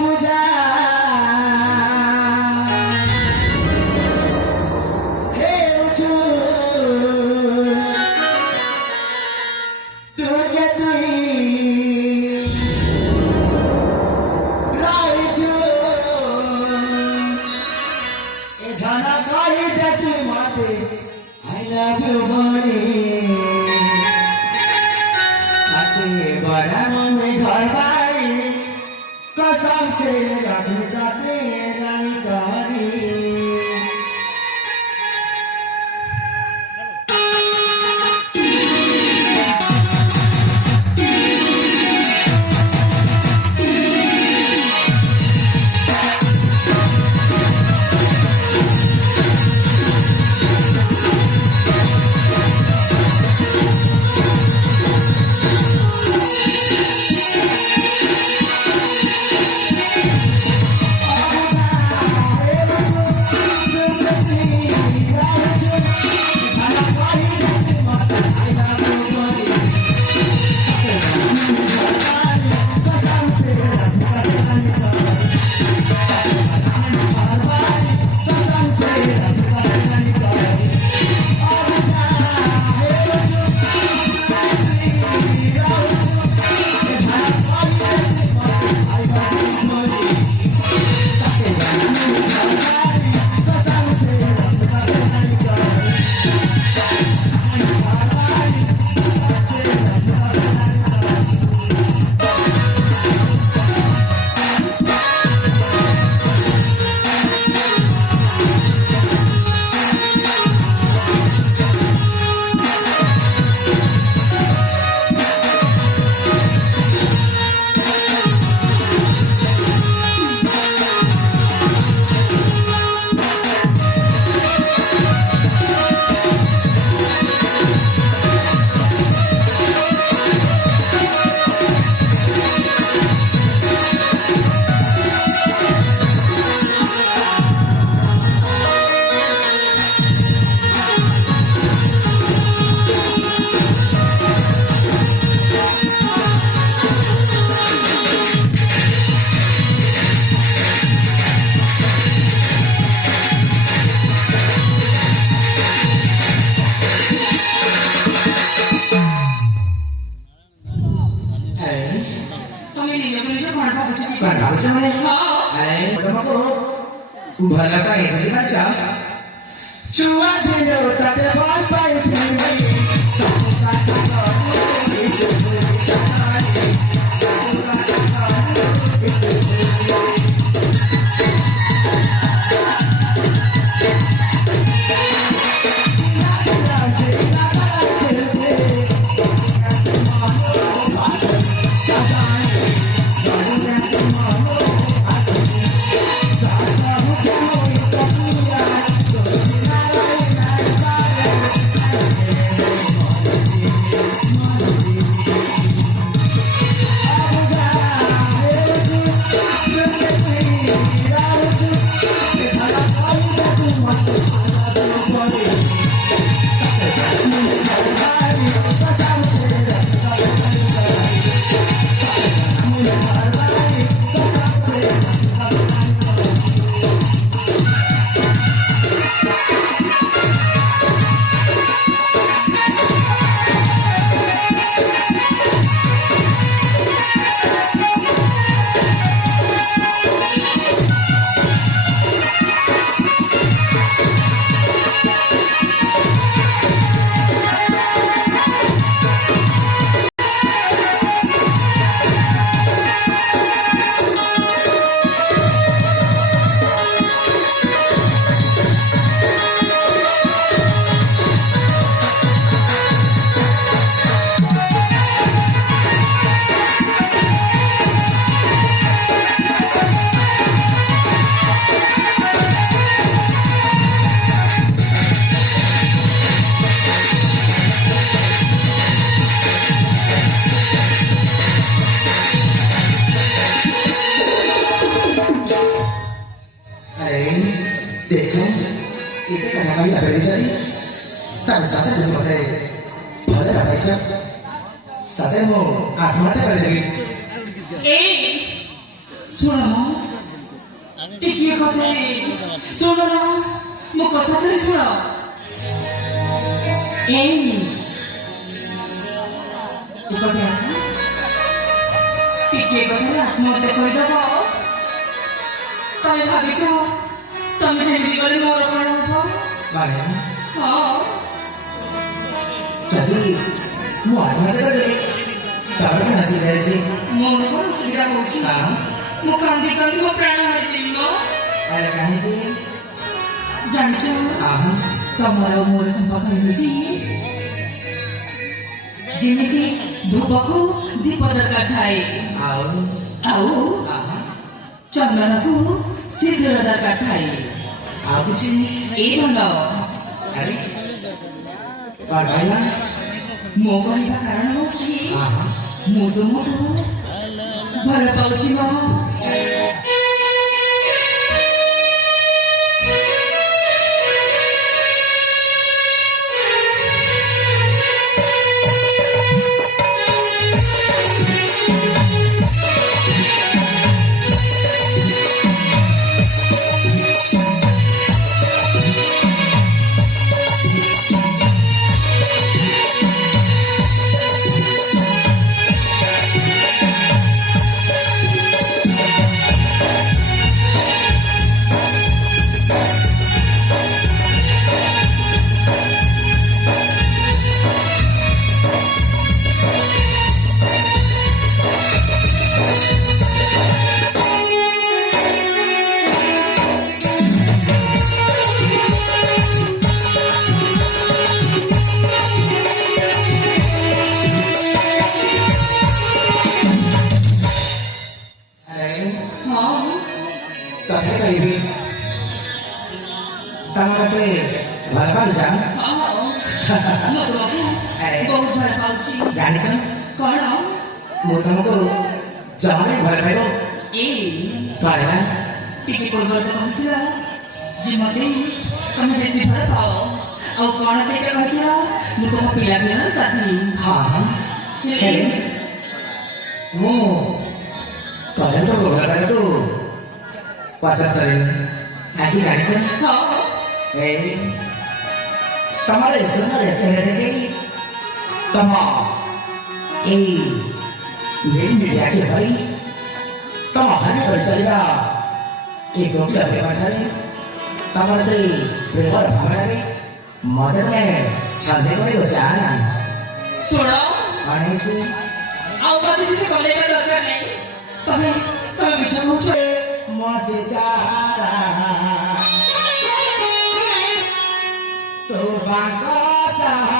बुझा हेर्छु दुर्गे तुई रहेछु ए धना करी देती माते I love you body आते बड़ा मन घर बारी कसम से रखने ताते रानी कारी भला काय तुझी मर्चा चुआ दिलो ताते बॉल पाई थी देखो इथे कमाई आलेली तरी तर साधे जन्मते भले राहायच्या साधे मग आत्महत्या करायला गेली ଶୁଣ ଟିକିଏ କଥା ଶୁଣ ମୋ କଥା ଥରେ ଶୁଣ ଏଇ ଏପଟେ ଆସ ଟିକିଏ କଥାରେ ଆତ୍ମହତ୍ୟା କରିଦେବ ତମେ ଭାବିଛ ତମେ ସେମିତି କଲେ ମୋର କଣ ହବ ହଁ ଯଦି ମୁଁ ଆତ୍ମହତ୍ୟା କରିଦେଲି ତାପରେ କଣ ଅସୁବିଧା ଅଛି ମୋର କଣ ଅସୁବିଧା ହଉଛି ମୁଁ କାନ୍ଦି କାନ୍ଦି ମୋ ପ୍ରାଣ ହାରିଦେବି ମ ଆରେ କାହିଁକି ଜାଣିଛ ତମର ମୋର ସମ୍ପର୍କ ଏମିତି ଯେମିତି ଧୂପକୁ ଦୀପ ଦରକାର ଥାଏ ଆଉ ଚନ୍ଦନକୁ ସିନ୍ଦୁର ଦରକାର ଥାଏ ଆଉ କିଛି ଏଇ ଭଲ ଆରେ କଣ କହିଲା ମୋ କହିବା କାରଣ ହଉଛି ମୁଁ ତୁମକୁ ଭଲ ପାଉଛି ମ ତମେ ମତେ ଭଲ ପାଉଛ ବହୁତ ଭଲ ପାଉଛି ଜାଣିଛ କଣ ମୁଁ ତମକୁ ଜମାରେ ଭଲ ପାଇବ କଣ ଟିକେ ପୂର୍ବରୁ ତ କହିଥିଲ ଯେ ମତେ ତମେ ବେଶୀ ଭଲ ପାଅ ଆଉ କଣ ସେଇଟା କହିଥିଲ ମୁଁ ତମ ପିଲାଦିନର ସାଥୀ ହେଲେ ମୁଁ ତମେ ତ ଭଲ ପାଇବାକୁ ପସନ୍ଦ କରେନି ଆଜି ଜାଣିଛ ତମର ଏ ସୁନ୍ଦର ଚେହେରା ଦେଖି ତମ ଏଇ ଆଖି ଭରି ତମ ହରି କରି ଚାଲିବା ଏ ଗଭୀର ପ୍ରେମଠାରେ ତମର ସେଇ ପ୍ରେମର ଭାବନାରେ ମତେ ତମେ ଛନ୍ଦି କରିବ ଚାହା ଶୁଣ କଣ ହେଇଛି ଆଉ ମତେ କିଛି କଲେଇବା ଦରକାର ନାହିଁ ତମେ ତମେ ମିଛ କହୁଛ ମତେ ଚାହା तो बांका चाह